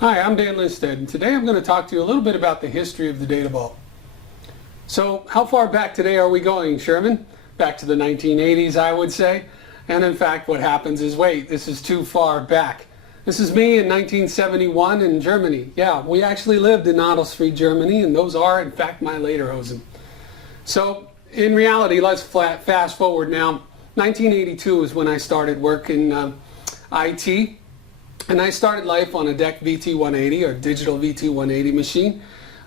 Hi, I'm Dan Listed, and today I'm going to talk to you a little bit about the history of the data vault. So, how far back today are we going, Sherman? Back to the 1980s, I would say. And in fact, what happens is, wait, this is too far back. This is me in 1971 in Germany. Yeah, we actually lived in Auditability, Germany, and those are, in fact, my lederhosen. So, in reality, let's fast forward now. 1982 is when I started work in IT. And I started life on a DEC VT180 or digital VT180 machine,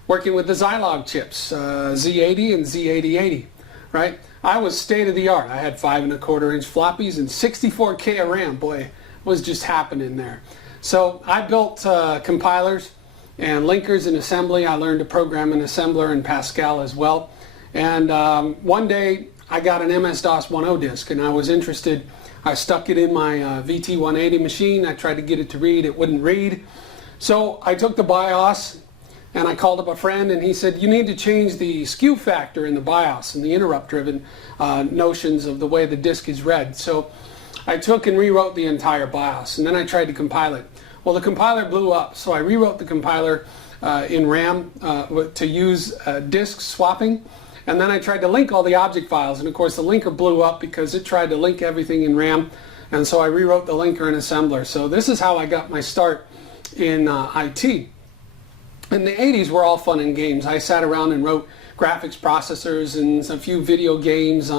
working with the Zilog chips, Z80 and Z8080, right? I was state of the art. I had 5 1/4 inch floppies and 64K of RAM. Boy, it was just happening there. So I built compilers and linkers in assembly. I learned to program in assembler and Pascal as well. And one day I got an MS-DOS 1.0 disk and I was interested. I stuck it in my VT180 machine. I tried to get it to read. It wouldn't read. So I took the BIOS and I called up a friend and he said, you need to change the skew factor in the BIOS and the interrupt-driven notions of the way the disk is read. So I took and rewrote the entire BIOS and then I tried to compile it. Well, the compiler blew up. So I rewrote the compiler in RAM to use disk swapping. And then I tried to link all the object files, and of course the linker blew up because it tried to link everything in RAM, and so I rewrote the linker in assembler. So this is how I got my start in IT. In the 80s were all fun and games. I sat around and wrote graphics processors and a few video games,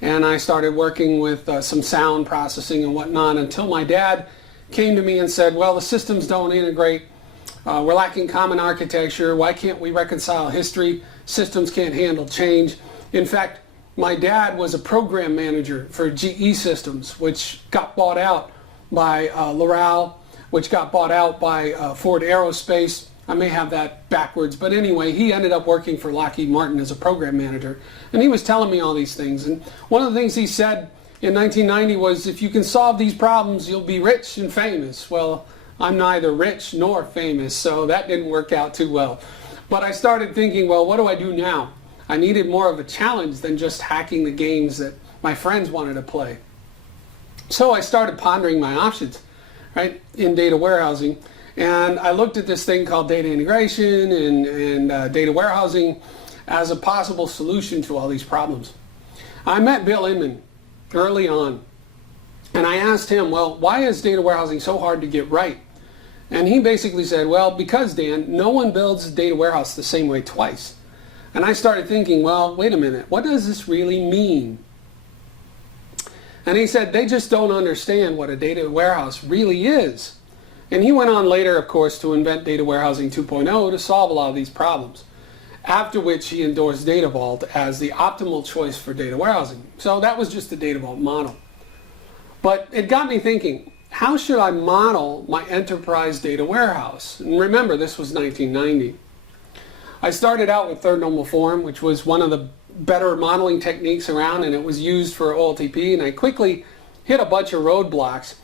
and I started working with some sound processing and whatnot until my dad came to me and said, well, the systems don't integrate. We're lacking common architecture. Why can't we reconcile history? Systems can't handle change. In fact, my dad was a program manager for GE Systems, which got bought out by L'Oreal, which got bought out by Ford Aerospace. I may have that backwards, but anyway, he ended up working for Lockheed Martin as a program manager. And he was telling me all these things. And one of the things he said in 1990 was, if you can solve these problems, you'll be rich and famous. Well, I'm neither rich nor famous, so that didn't work out too well. But I started thinking, well, what do I do now? I needed more of a challenge than just hacking the games that my friends wanted to play. So I started pondering my options, right, in data warehousing. And I looked at this thing called data integration and data warehousing as a possible solution to all these problems. I met Bill Inman early on, and I asked him, well, why is data warehousing so hard to get right? And he basically said, well, because, Dan, no one builds a data warehouse the same way twice. And I started thinking, well, wait a minute, what does this really mean? And he said, they just don't understand what a data warehouse really is. And he went on later, of course, to invent data warehousing 2.0 to solve a lot of these problems, after which he endorsed Data Vault as the optimal choice for data warehousing. So that was just the Data Vault model. But it got me thinking, how should I model my enterprise data warehouse? And remember, this was 1990. I started out with third normal form, which was one of the better modeling techniques around, and it was used for OLTP, and I quickly hit a bunch of roadblocks.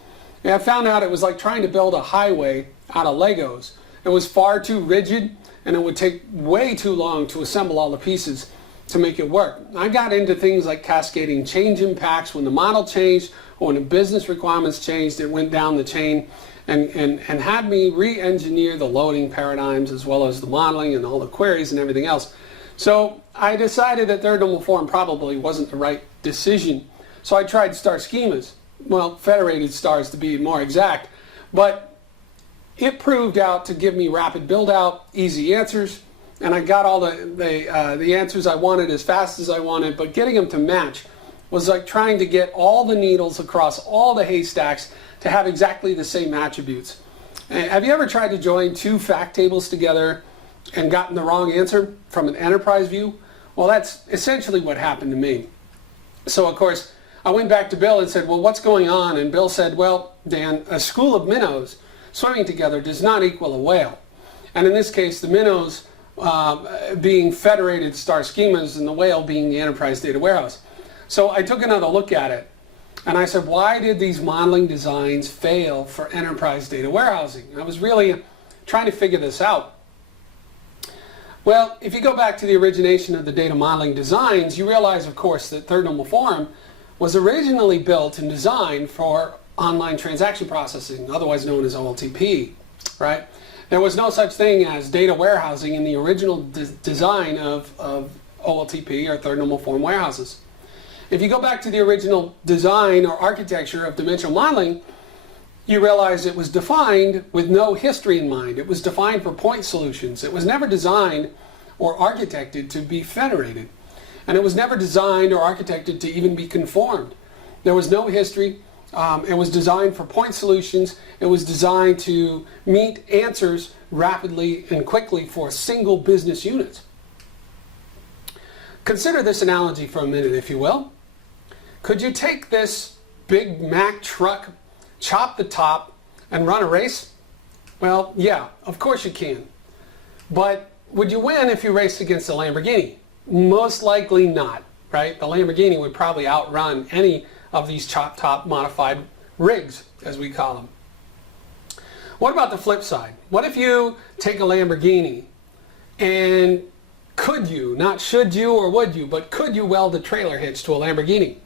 And I found out it was like trying to build a highway out of Legos. It was far too rigid, and it would take way too long to assemble all the pieces to make it work. I got into things like cascading change impacts. When the model changed or when the business requirements changed, it went down the chain and had me re-engineer the loading paradigms as well as the modeling and all the queries and everything else. So I decided that third normal form probably wasn't the right decision. So I tried star schemas. Well, federated stars to be more exact. But it proved out to give me rapid build out, easy answers, and I got all the answers I wanted as fast as I wanted, but getting them to match was like trying to get all the needles across all the haystacks to have exactly the same attributes. And have you ever tried to join two fact tables together and gotten the wrong answer from an enterprise view? Well, that's essentially what happened to me. So, of course, I went back to Bill and said, well, what's going on? And Bill said, well, Dan, a school of minnows swimming together does not equal a whale. And in this case, the minnows being federated star schemas and the whale being the enterprise data warehouse. So I took another look at it and I said, why did these modeling designs fail for enterprise data warehousing? I was really trying to figure this out. Well, if you go back to the origination of the data modeling designs, you realize, of course, that third normal form was originally built and designed for online transaction processing, otherwise known as OLTP, right? There was no such thing as data warehousing in the original design of OLTP, or third normal form warehouses. If you go back to the original design or architecture of dimensional modeling, you realize it was defined with no history in mind. It was defined for point solutions. It was never designed or architected to be federated. And it was never designed or architected to even be conformed. There was no history. It was designed for point solutions. It was designed to meet answers rapidly and quickly for single business units. Consider this analogy for a minute, if you will. Could you take this Big Mac truck, chop the top, and run a race? Well, yeah, of course you can. But would you win if you raced against a Lamborghini? Most likely not, right? The Lamborghini would probably outrun any of these chop top modified rigs, as we call them. What about the flip side? What if you take a Lamborghini and could you, not should you or would you, but could you weld a trailer hitch to a Lamborghini?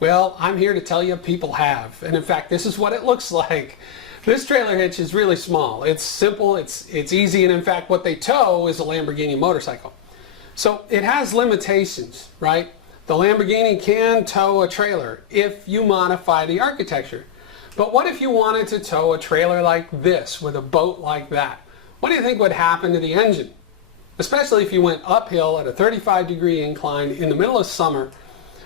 Well, I'm here to tell you people have. And in fact, this is what it looks like. This trailer hitch is really small. It's simple, it's easy, and in fact what they tow is a Lamborghini motorcycle. So it has limitations, right? The Lamborghini can tow a trailer if you modify the architecture. But what if you wanted to tow a trailer like this with a boat like that? What do you think would happen to the engine? Especially if you went uphill at a 35-degree incline in the middle of summer,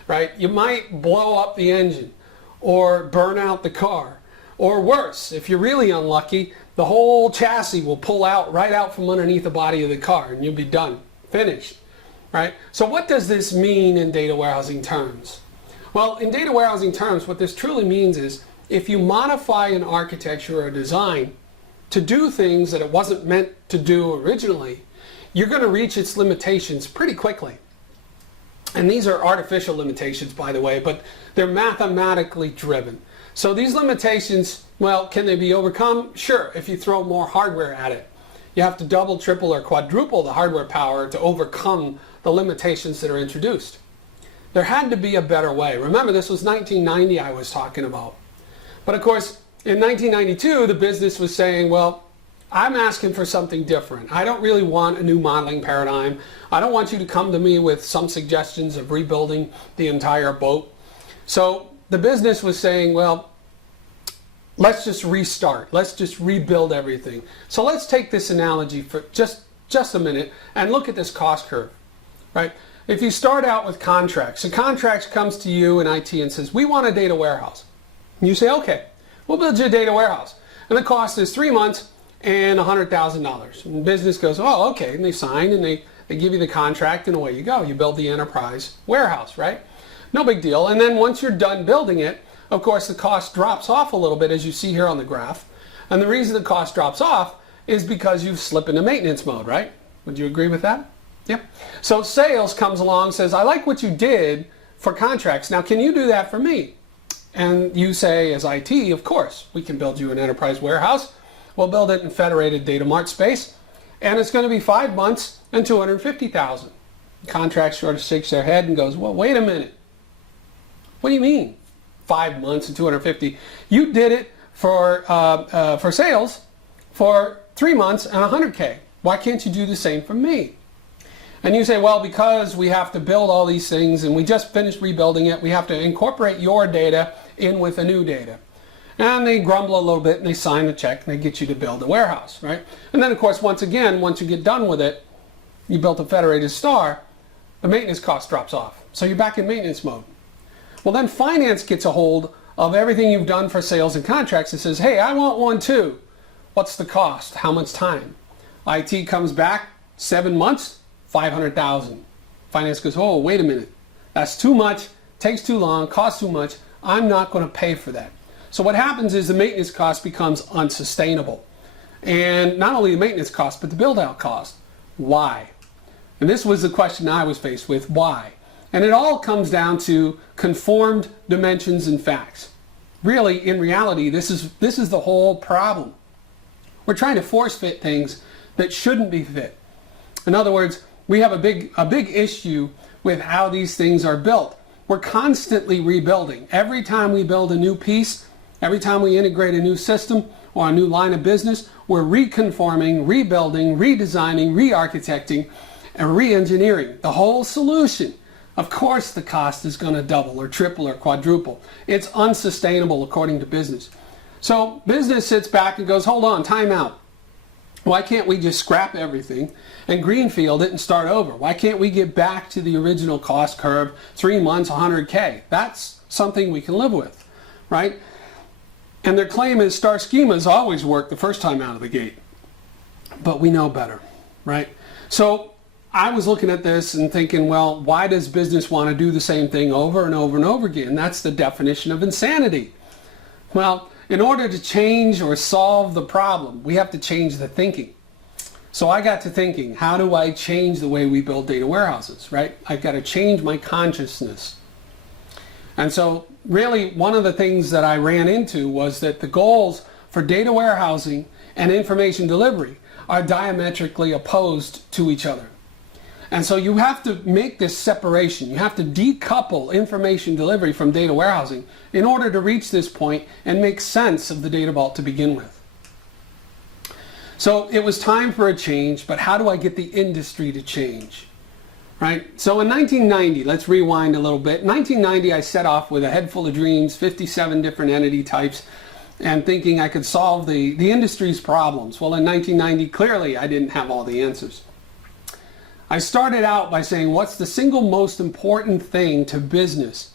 right? You might blow up the engine or burn out the car. Or worse, if you're really unlucky, the whole chassis will pull out right out from underneath the body of the car and you'll be done, finished, right? So what does this mean in data warehousing terms? Well, in data warehousing terms, what this truly means is if you modify an architecture or design to do things that it wasn't meant to do originally, you're going to reach its limitations pretty quickly. And these are artificial limitations, by the way, but they're mathematically driven. So these limitations, well, can they be overcome? Sure, if you throw more hardware at it. You have to double, triple, or quadruple the hardware power to overcome the limitations that are introduced. There had to be a better way. Remember, this was 1990 I was talking about. But of course, in 1992, the business was saying, well, I'm asking for something different. I don't really want a new modeling paradigm. I don't want you to come to me with some suggestions of rebuilding the entire boat. So the business was saying, well, let's just restart. Let's just rebuild everything. So let's take this analogy for just a minute and look at this cost curve, right? If you start out with contracts, a contract comes to you in IT and says, we want a data warehouse. And you say, okay, we'll build you a data warehouse. And the cost is 3 months and $100,000. And the business goes, oh, okay. And they sign and they give you the contract and away you go. You build the enterprise warehouse, right? No big deal. And then once you're done building it, of course, the cost drops off a little bit, as you see here on the graph. And the reason the cost drops off is because you slip into maintenance mode, right? Would you agree with that? Yep. So sales comes along and says, I like what you did for contracts. Now, can you do that for me? And you say, as IT, of course, we can build you an enterprise warehouse. We'll build it in federated data mart space. And it's going to be 5 months and $250,000. Contract sort of shakes their head and goes, well, wait a minute. What do you mean 5 months and $250,000? You did it for sales for 3 months and $100K. Why can't you do the same for me? And you say, well, because we have to build all these things and we just finished rebuilding it, we have to incorporate your data in with the new data. And they grumble a little bit and they sign the check and they get you to build a warehouse, right? And then, of course, once again, once you get done with it, you built a federated star, the maintenance cost drops off. So you're back in maintenance mode. Well, then finance gets a hold of everything you've done for sales and contracts and says, hey, I want one too. What's the cost? How much time? IT comes back, 7 months, $500,000. Finance goes, oh, wait a minute. That's too much, takes too long, costs too much. I'm not going to pay for that. So what happens is the maintenance cost becomes unsustainable. And not only the maintenance cost, but the build-out cost. Why? And this was the question I was faced with, why? And it all comes down to conformed dimensions and facts. Really, in reality, this is the whole problem. We're trying to force fit things that shouldn't be fit. In other words, we have a big issue with how these things are built. We're constantly rebuilding. Every time we build a new piece, every time we integrate a new system, or a new line of business, we're reconforming, rebuilding, redesigning, re-architecting, and re-engineering the whole solution. Of course the cost is going to double or triple or quadruple. It's unsustainable according to business. So business sits back and goes, hold on, time out. Why can't we just scrap everything and greenfield it and start over? Why can't we get back to the original cost curve, 3 months, 100K? That's something we can live with, right? And their claim is star schemas always work the first time out of the gate. But we know better, right? So I was looking at this and thinking, well, why does business want to do the same thing over and over and over again? That's the definition of insanity. Well, in order to change or solve the problem, we have to change the thinking. So I got to thinking, how do I change the way we build data warehouses, right? I've got to change my consciousness. And so really one of the things that I ran into was that the goals for data warehousing and information delivery are diametrically opposed to each other. And so you have to make this separation. You have to decouple information delivery from data warehousing in order to reach this point and make sense of the data vault to begin with. So it was time for a change, but how do I get the industry to change? Right? So in 1990, let's rewind a little bit. In 1990, I set off with a head full of dreams, 57 different entity types, and thinking I could solve the industry's problems. Well, in 1990, clearly I didn't have all the answers. I started out by saying, what's the single most important thing to business?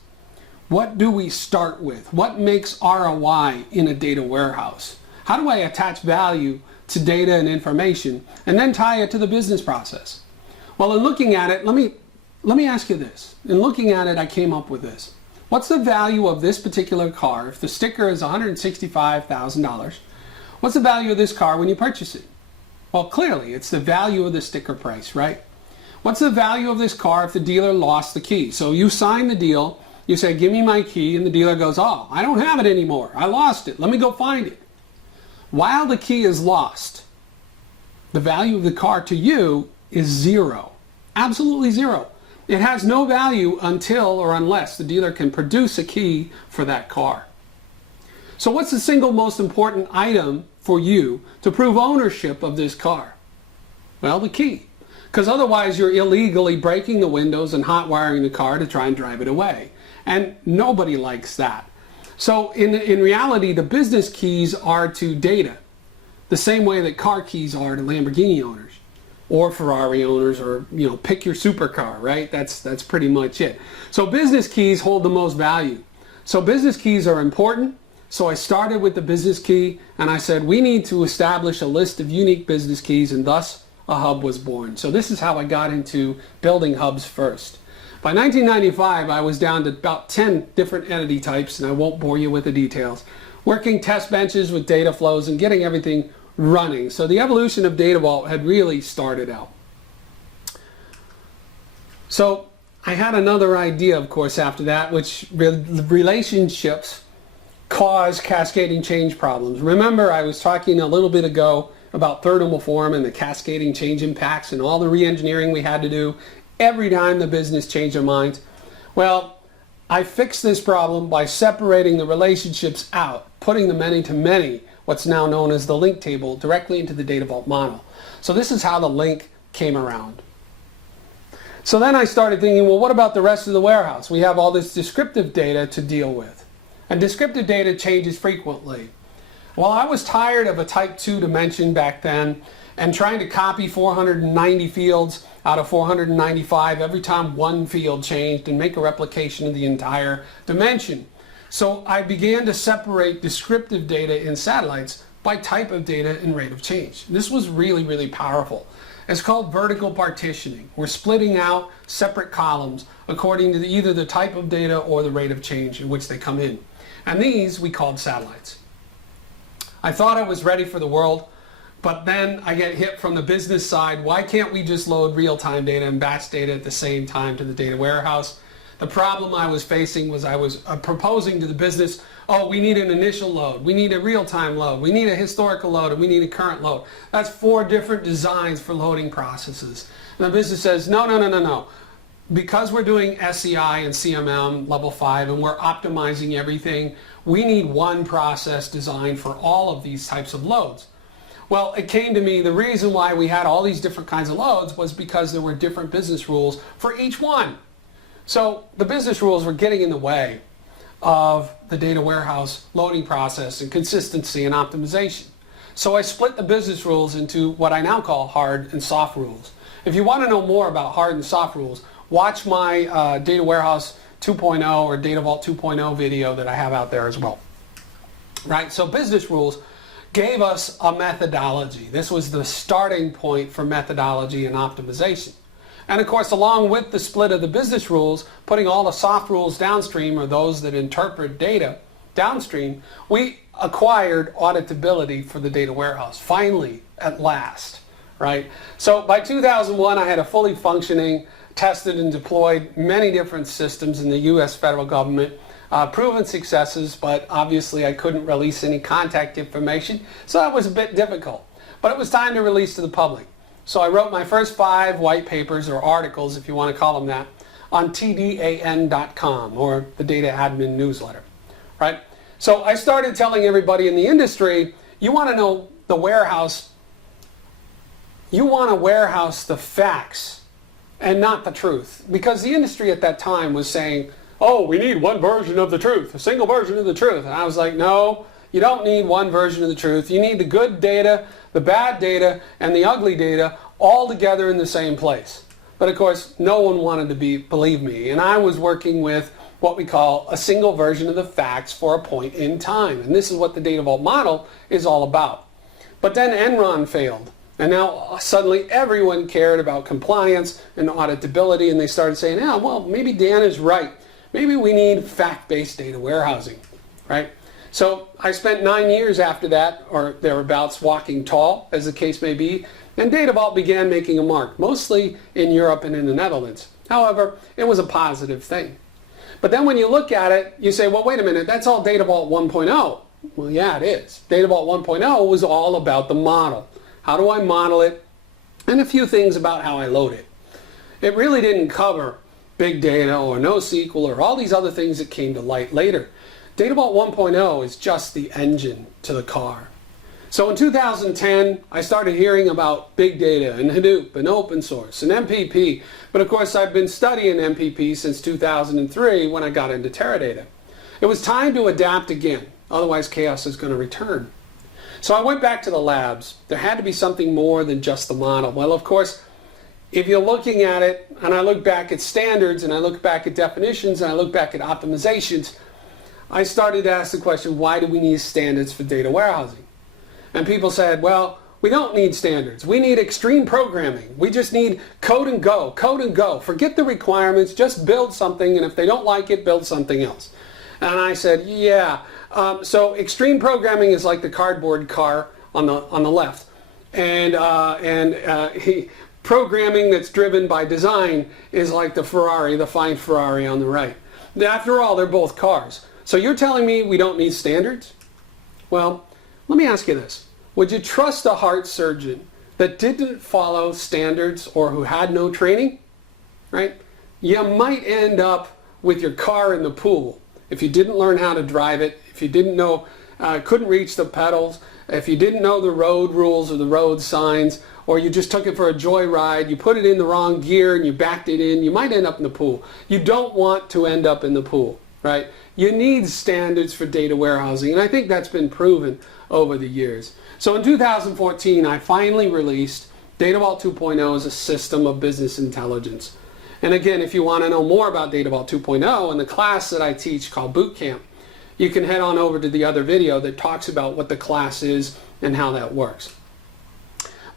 What do we start with? What makes ROI in a data warehouse? How do I attach value to data and information and then tie it to the business process? Well, in looking at it, let me ask you this. In looking at it, I came up with this. What's the value of this particular car? If the sticker is $165,000, what's the value of this car when you purchase it? Well, clearly, it's the value of the sticker price, right? What's the value of this car if the dealer lost the key? So you sign the deal, you say, give me my key, and the dealer goes, oh, I don't have it anymore. I lost it. Let me go find it. While the key is lost, the value of the car to you is zero. Absolutely zero. It has no value until or unless the dealer can produce a key for that car. So what's the single most important item for you to prove ownership of this car? Well, the key. Because otherwise you're illegally breaking the windows and hot wiring the car to try and drive it away. And nobody likes that. So in reality, the business keys are to data, the same way that car keys are to Lamborghini owners or Ferrari owners, or pick your supercar, right? That's pretty much it. So business keys hold the most value. So business keys are important. So I started with the business key and I said we need to establish a list of unique business keys, and thus a hub was born. So this is how I got into building hubs first. By 1995, I was down to about 10 different entity types, and I won't bore you with the details, working test benches with data flows and getting everything running. So the evolution of Data Vault had really started out. So I had another idea, of course, after that, which relationships cause cascading change problems. Remember, I was talking a little bit ago about thermal form and the cascading change impacts and all the re-engineering we had to do every time the business changed their mind. Well, I fixed this problem by separating the relationships out, putting the many to many, what's now known as the link table, directly into the Data Vault model. So this is how the link came around. So then I started thinking, well, what about the rest of the warehouse? We have all this descriptive data to deal with. And descriptive data changes frequently. Well, I was tired of a type 2 dimension back then and trying to copy 490 fields out of 495 every time one field changed and make a replication of the entire dimension. So I began to separate descriptive data in satellites by type of data and rate of change. This was really, really powerful. It's called vertical partitioning. We're splitting out separate columns according to either the type of data or the rate of change in which they come in. And these we called satellites. I thought I was ready for the world, but then I get hit from the business side. Why can't we just load real-time data and batch data at the same time to the data warehouse? The problem I was facing was I was proposing to the business, oh, we need an initial load, we need a real-time load, we need a historical load, and we need a current load. That's 4 different designs for loading processes. And the business says, no. because we're doing SEI and CMM level 5 and we're optimizing everything, we need one process designed for all of these types of loads. Well, it came to me, the reason why we had all these different kinds of loads was because there were different business rules for each one. So the business rules were getting in the way of the data warehouse loading process and consistency and optimization. So I split the business rules into what I now call hard and soft rules. If you want to know more about hard and soft rules, watch my Data Warehouse 2.0 or Data Vault 2.0 video that I have out there as well. Right? So business rules gave us a methodology. This was the starting point for methodology and optimization. And of course, along with the split of the business rules, putting all the soft rules downstream, or those that interpret data downstream, we acquired auditability for the data warehouse, finally, at last, right? So by 2001, I had a fully functioning, tested and deployed many different systems in the US federal government, proven successes, but obviously I couldn't release any contact information, so that was a bit difficult. But it was time to release to the public. So I wrote my first 5 white papers, or articles if you want to call them that, on tdan.com, or the Data Admin newsletter, right? So I started telling everybody in the industry, you want to know the warehouse, you want to warehouse the facts and not the truth. Because the industry at that time was saying, oh, we need one version of the truth, a single version of the truth. And I was like, no, you don't need one version of the truth. You need the good data, the bad data, and the ugly data all together in the same place. But of course, no one wanted to believe me. And I was working with what we call a single version of the facts for a point in time. And this is what the Data Vault model is all about. But then Enron failed. And now suddenly everyone cared about compliance and auditability, and they started saying, yeah, well, maybe Dan is right. Maybe we need fact-based data warehousing, right? So I spent 9 years after that, or thereabouts, walking tall, as the case may be, and Data Vault began making a mark, mostly in Europe and in the Netherlands. However, it was a positive thing. But then when you look at it, you say, well, wait a minute, that's all Data Vault 1.0. Well, yeah, it is. Data Vault 1.0 was all about the model. How do I model it? And a few things about how I load it. It really didn't cover big data or NoSQL or all these other things that came to light later. Data Vault 1.0 is just the engine to the car. So in 2010, I started hearing about big data and Hadoop and open source and MPP. But of course, I've been studying MPP since 2003 when I got into Teradata. It was time to adapt again. Otherwise, chaos is going to return. So I went back to the labs. There had to be something more than just the model. Well, of course, if you're looking at it, and I look back at standards, and I look back at definitions, and I look back at optimizations, I started to ask the question, why do we need standards for data warehousing? And people said, well, we don't need standards. We need extreme programming. We just need code and go, code and go. Forget the requirements, just build something, and if they don't like it, build something else. And I said, yeah. So extreme programming is like the cardboard car on the left. And programming that's driven by design is like the Ferrari, the fine Ferrari on the right. After all, they're both cars. So you're telling me we don't need standards? Well, let me ask you this. Would you trust a heart surgeon that didn't follow standards or who had no training? Right? You might end up with your car in the pool if you didn't learn how to drive it, if you didn't know, couldn't reach the pedals, if you didn't know the road rules or the road signs, or you just took it for a joyride, you put it in the wrong gear and you backed it in, you might end up in the pool. You don't want to end up in the pool, right? You need standards for data warehousing, and I think that's been proven over the years. So in 2014, I finally released Data Vault 2.0 as a system of business intelligence. And again, if you want to know more about Data Vault 2.0 and the class that I teach called Bootcamp, you can head on over to the other video that talks about what the class is and how that works.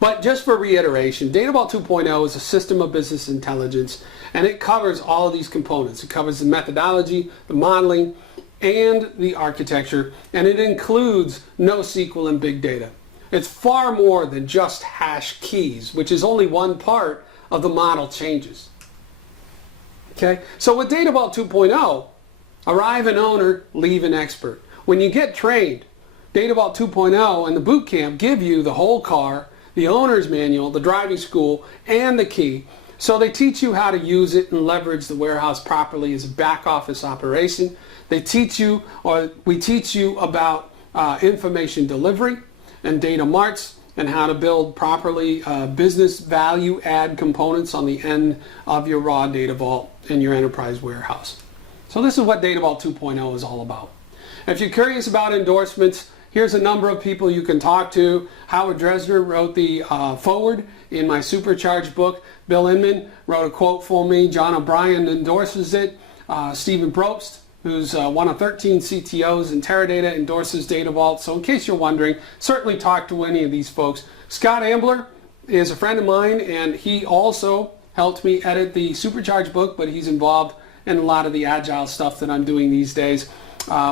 But just for reiteration, Data Vault 2.0 is a system of business intelligence, and it covers all of these components. It covers the methodology, the modeling, and the architecture, and it includes NoSQL and big data. It's far more than just hash keys, which is only one part of the model changes. Okay, so with Data Vault 2.0, arrive an owner, leave an expert. When you get trained, Data Vault 2.0 and the bootcamp give you the whole car, the owner's manual, the driving school, and the key So they teach you how to use it and leverage the warehouse properly as a back office operation. They teach you, or we teach you about information delivery and data marts and how to build properly business value add components on the end of your raw data vault in your enterprise warehouse. So this is what Data Vault 2.0 is all about. If you're curious about endorsements, here's a number of people you can talk to. Howard Dresner wrote the foreword in my Supercharged book. Bill Inman wrote a quote for me. John O'Brien endorses it. Stephen Probst, who's one of 13 CTOs in Teradata, endorses Data Vault. So in case you're wondering, certainly talk to any of these folks. Scott Ambler is a friend of mine, and he also helped me edit the Supercharged book, but he's involved in a lot of the agile stuff that I'm doing these days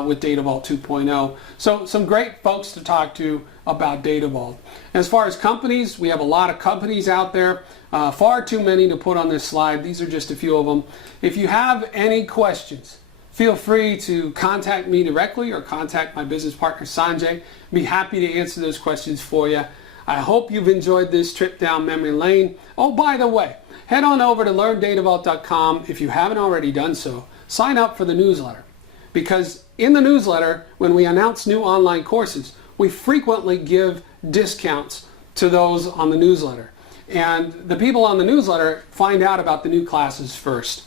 with Data Vault 2.0. So some great folks to talk to about Data Vault. As far as companies, we have a lot of companies out there, far too many to put on this slide. These are just a few of them. If you have any questions, feel free to contact me directly or contact my business partner Sanjay. I'd be happy to answer those questions for you. I hope you've enjoyed this trip down memory lane. Oh, by the way, head on over to learndatavault.com if you haven't already done so. Sign up for the newsletter, because in the newsletter, when we announce new online courses, we frequently give discounts to those on the newsletter. And the people on the newsletter find out about the new classes first.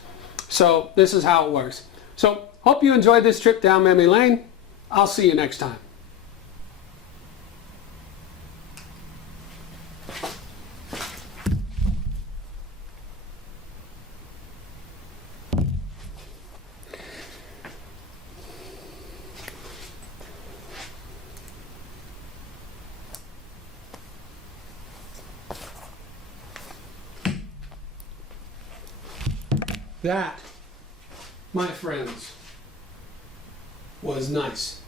So this is how it works. So hope you enjoyed this trip down memory lane. I'll see you next time. That, my friends, was nice.